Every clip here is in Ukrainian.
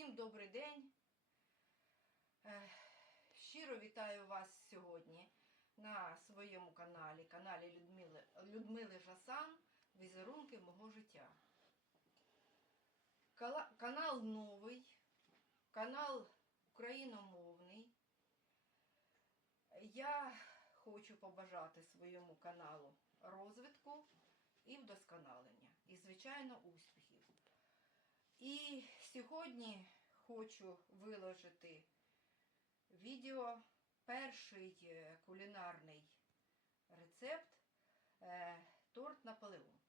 Всім добрий день. Е, Щиро вітаю вас сьогодні на своєму каналі, каналі Людмили, Людмили Жасан Візерунки мого життя. Канал новий, канал україномовний. Я хочу побажати своєму каналу розвитку і вдосконалення, і, звичайно, успіхів. І сьогодні хочу виложити відео, перший е, кулінарний рецепт е, торт Наполеон.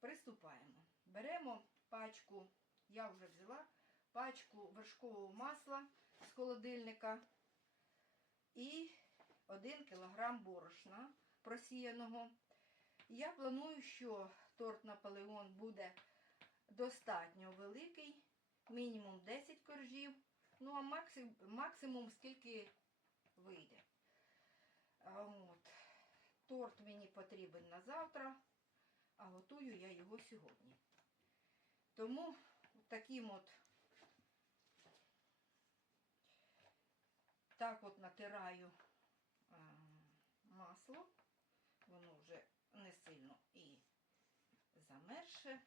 Приступаємо. Беремо пачку, я вже взяла пачку вершкового масла з холодильника і 1 кг борошна просіяного. Я планую, що торт Наполеон буде достатньо великий, мінімум 10 коржів, ну а максимум, скільки вийде. От. Торт мені потрібен на завтра, а готую я його сьогодні. Тому таким от так от натираю масло, воно вже не сильно і замерше.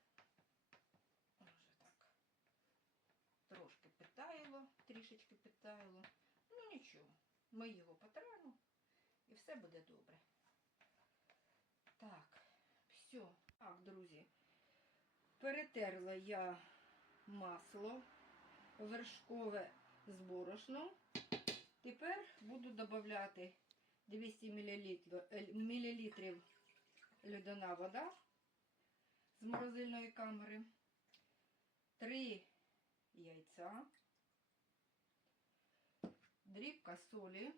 Вже так. Питаяло, трішечки питаяло. Ну нічого, ми його потремо і все буде добре. Так, все. Так, друзі, перетерла я масло вершкове з борошном. Тепер буду додавати 200 мл, льодяна вода з морозильної камери, 3 яйця, дрібка солі,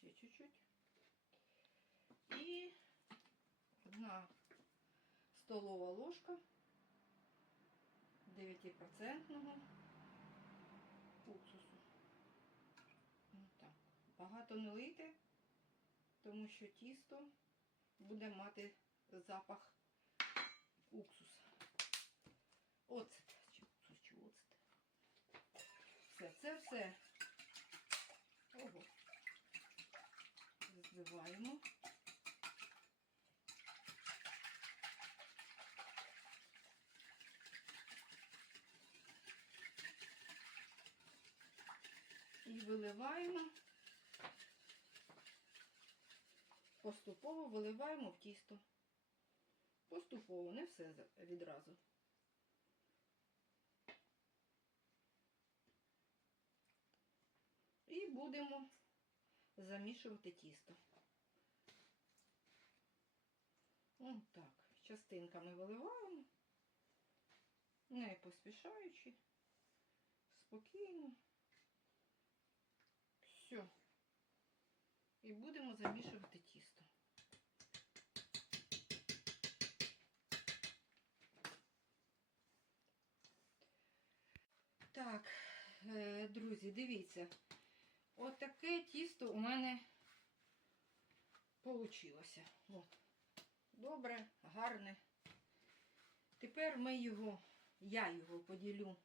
ще чуть-чуть, і одна столова ложка 9% уксусу. Отак. Багато не лийте, тому що тісто буде мати запах уксуса. Оцет. Все, це все. Ого. Збиваємо. І виливаємо. Поступово виливаємо в тісто. Поступово, не все відразу. Будемо замішувати тісто. Ось так. Частинками виливаємо, не поспішаючи, спокійно. Все. І будемо замішувати тісто. Так, е, друзі, дивіться. От тісто у мене получилося. От. Добре, гарне. Тепер ми його, я його поділю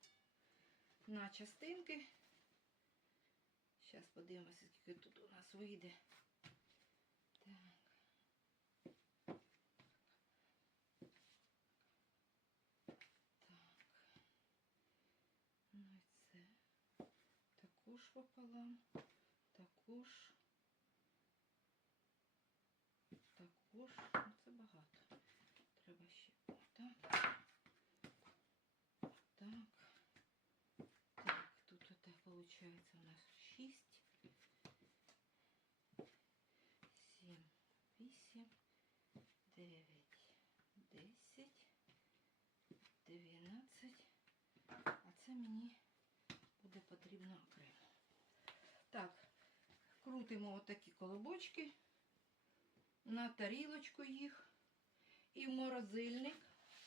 на частинки. Зараз подивимося, скільки тут у нас вийде. Так. Так. Ну і це також пополам. Також. Також. Ну, це багато. Треба ще. Так. Так. Так, тут это получается у нас 6, 7, 8, 9, 10, 12. А це мені буде потрібно крутимо отакі колобочки на тарілочку їх і в морозильник,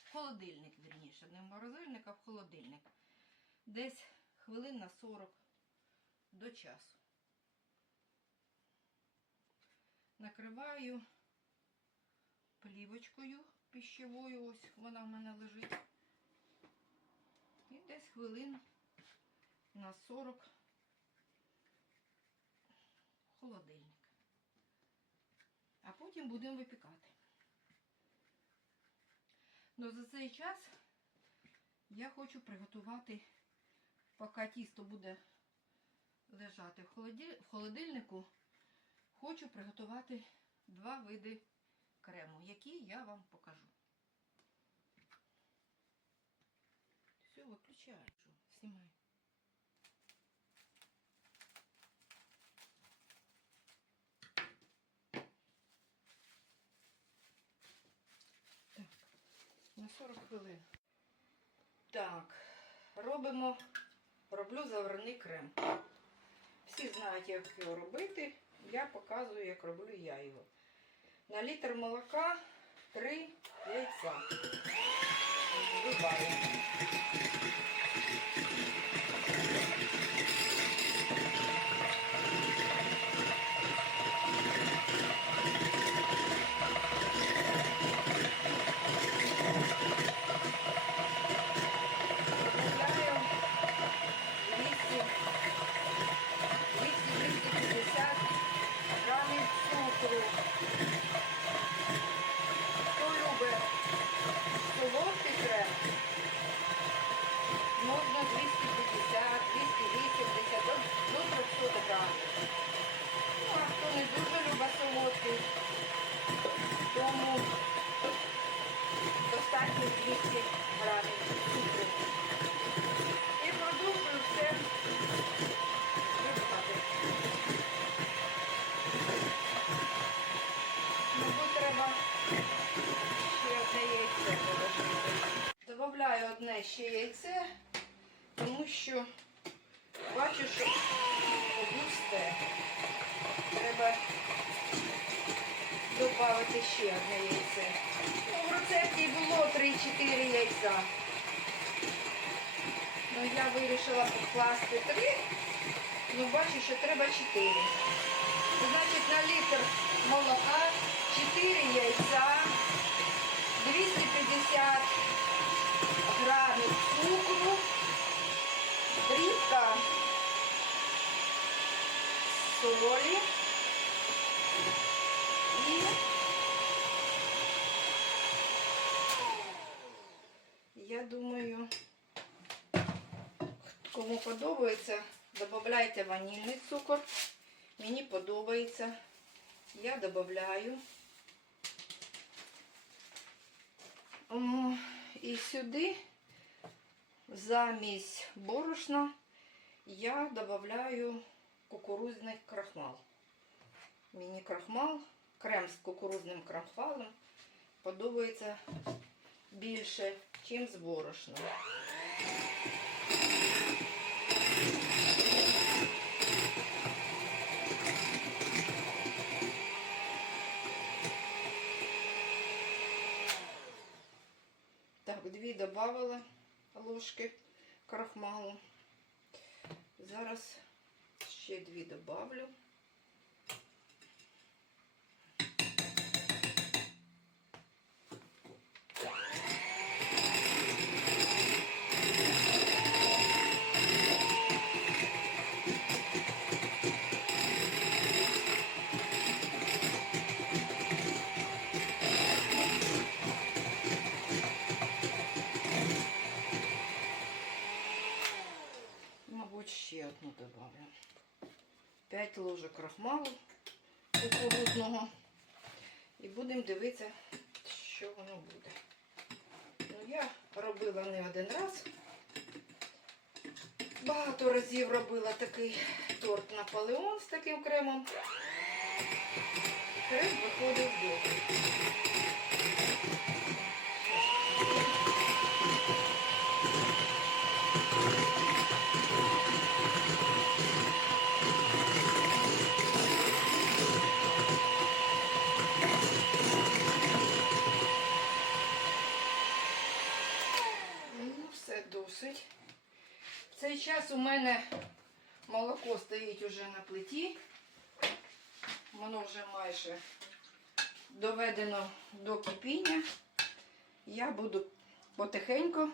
в холодильник, вірніше, не в морозильник, а в холодильник. Десь хвилин на 40 до часу. Накриваю плівочкою пищевою. Ось вона в мене лежить. І десь хвилин на 40 в холодильник. А потім будемо випікати. Но за цей час я хочу приготувати, поки тісто буде лежати в в холодильнику, хочу приготувати два види крему, які я вам покажу. Все, виключаю. Знімаю. 40 хвилин. Так, робимо, роблю заварний крем. Всі знають, як його робити. Я показую, як роблю я його. На літр молока 3 яйця. Вибавимо. Добавляю 200 200-250 грамів цукру. Хто любить солодкий крем, можна 250, 280 до, до 300 грамів. Ну, а хто не дуже любить солодкий, тому достатньо 200 грамів цукру. І продовжую все випікати. Мабуть, треба ще одне яйце положити. Добавляю одне ще яйце, тому що бачу, що погусте. Треба додати ще одне яйце. Ну, в рецепті було 3-4 яйця. Ну, я вирішила покласти 3, ну бачу, що треба 4. Значить, на літр молока 4 яйця, 250 грамів цукру, дрібка солі і я думаю, кому подобається, додавайте ванільний цукор. Мені подобається. Я додаю. І сюди замість борошна я додаю кукурузний крахмал. Мені крахмал, крем з кукурузним крахмалом подобається більше, ніж з борошном. Так, дві додавала ложки крахмалу. Зараз ще дві добавлю. Кукурудного. І будемо дивитися, що воно буде. Ну, я робила не один раз. Багато разів робила такий торт Наполеон з таким кремом. Крем виходив добре. Ну, все досить. В цей час у мене молоко стоїть уже на плиті. Воно вже майже доведено до кипіння, я буду потихеньку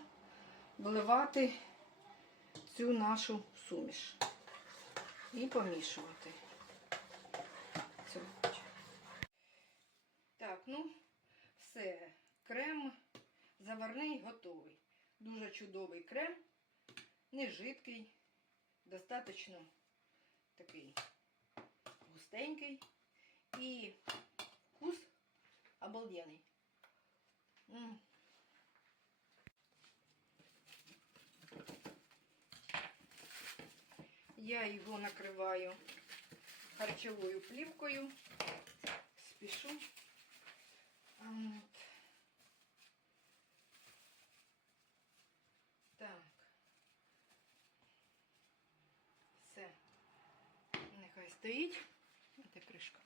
вливати цю нашу суміш і помішувати. Цю. Так, ну, все. Крем заварний готовий. Дуже чудовий крем, не жидкий, достатньо такий густенький і вкус обалденний. Я його накриваю харчовою плівкою. Спішу. От. стоїть. Це кришка.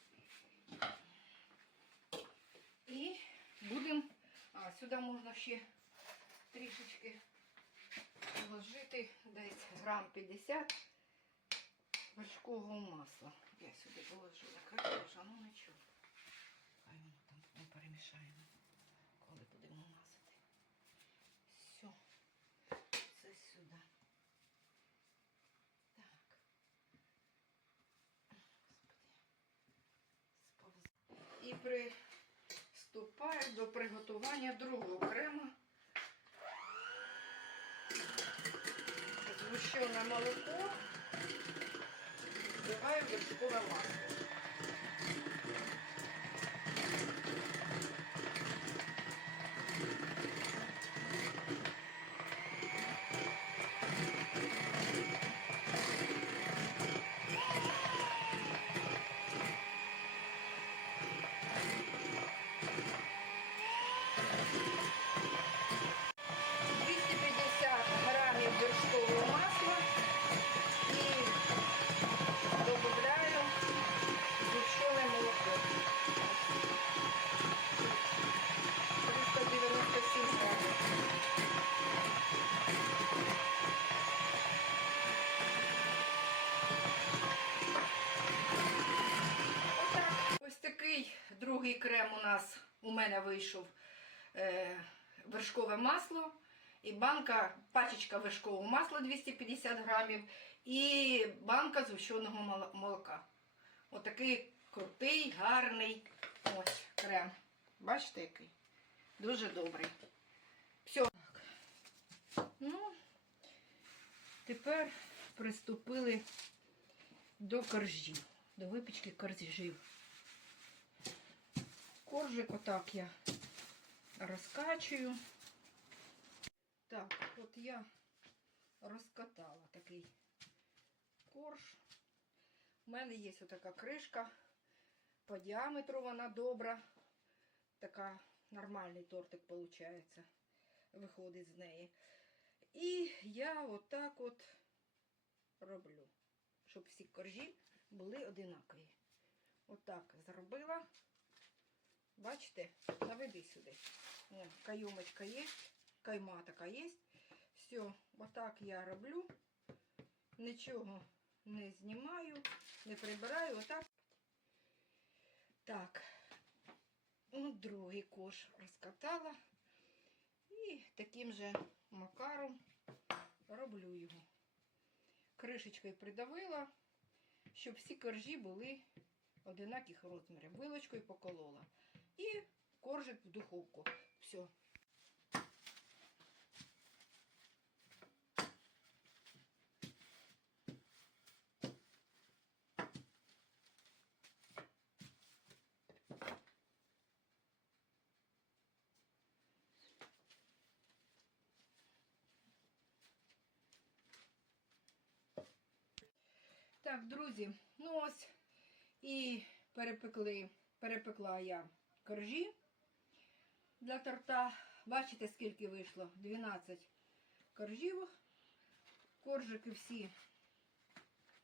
І будемо. А, сюди можна ще трішечки вложити десь грам 50 вершкового масла. Я сюди положила кришку, а ну нічого. Хай воно там ми перемішаємо, Приступаю до приготування другого крема. Згущене молоко. Збиваю вершкове масло. – 250 грамів вершкового масла і добавляю згущене молоко. 397 грамів. Отак. Ось такий другий крем у нас у мене вийшов е, вершкове масло. І банка, пачечка вершкового масла 250 грамів і банка згущеного молока. Отакий крутий, гарний ось крем. Бачите, який? Дуже добрий. Все. Ну, тепер приступили до коржів, до випічки коржів. Коржик отак я розкачую. Так, от я розкатала такий корж. У мене є отака кришка. По діаметру вона добра. Така нормальний тортик виходить. Виходить з неї. І я отак от роблю, щоб всі коржі були одинакові. Отак зробила. Бачите, наведи сюди. Вон, кайомочка є, кайма така є. Все, отак я роблю. Нічого не знімаю, не прибираю. Отак. Так. От другий кош розкатала. І таким же макаром роблю його. Кришечкою придавила, щоб всі коржі були одинаких розмірів. Вилочкою поколола. І коржик в духовку. Все. Так, друзі, ну ось і перепекли, перепекла я коржі для торта. Бачите, скільки вийшло? 12 коржів. Коржики всі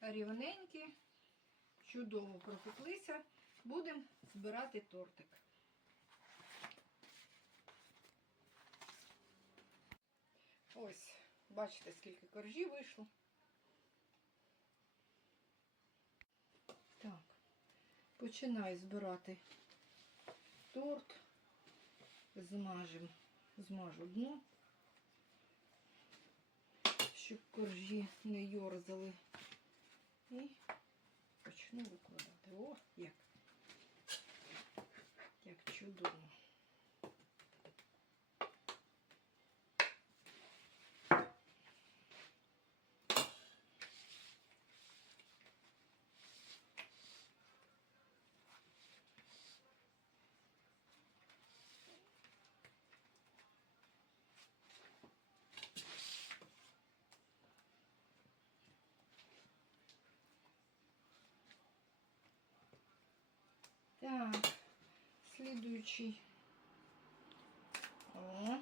рівненькі, чудово пропеклися. Будемо збирати тортик. Ось, бачите, скільки коржів вийшло. Так, починаю збирати торт. Змажем, змажу дно, щоб коржі не йорзали. І почну викладати. О, як, як чудово. Так, следующий. О.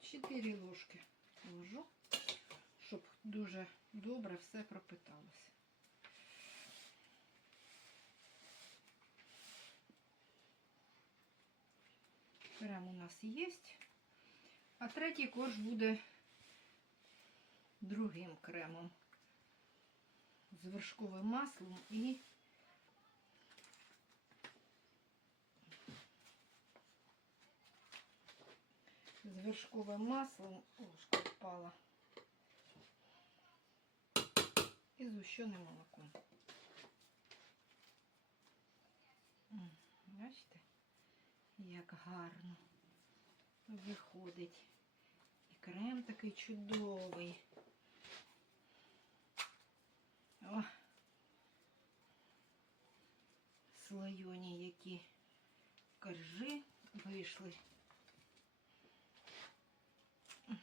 Чотири ложки ложу, щоб дуже добре все пропиталося. Крем у нас є. А третій корж буде другим кремом з вершковим маслом і з вершковим маслом ложка впала і згущеним молоком. Бачите, як гарно виходить. І крем такий чудовий. О, слоєні які коржі вийшли. Так.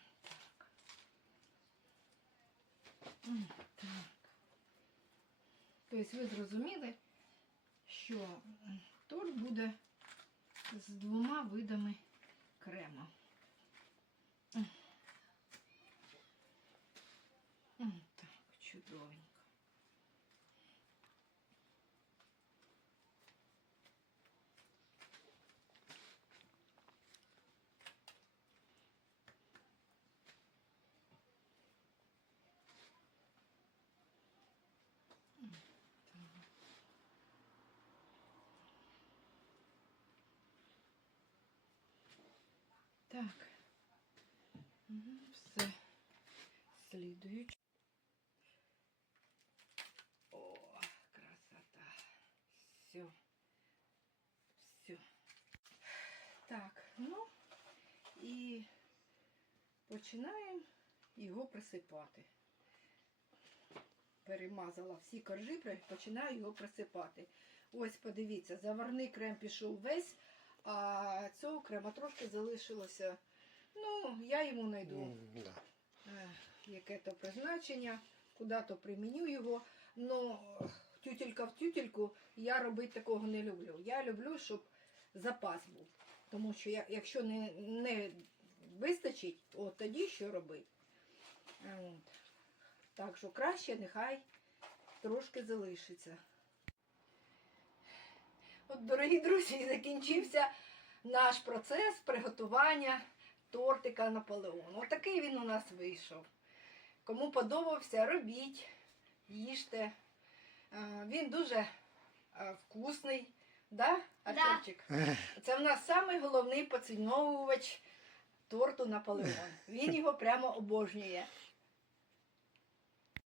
Так. Тобто ви зрозуміли, що торт буде з двома видами крема. Так, чудовенько. Так. Мгм, Все. Слідуючи. О, красота. Все. Все. Так, ну і починаємо його присипати. Перемазала всі коржі, починаю його присипати. Ось, подивіться, заварний крем пішов весь, а цього крема трошки залишилося. Ну, я йому знайду Да. е, яке то призначення, куди то приміню його. Ну, тютелька в тютельку я робити такого не люблю. Я люблю, щоб запас був. Тому що я, якщо не, не вистачить, от тоді що робити. Е, Так що краще нехай трошки залишиться. От, дорогі друзі, закінчився наш процес приготування тортика Наполеон. Отакий він у нас вийшов. Кому подобався, робіть, їжте. Е, Він дуже е, вкусний. Да, Артемчик? Це в нас самий головний поціновувач торту Наполеон. Він його прямо обожнює.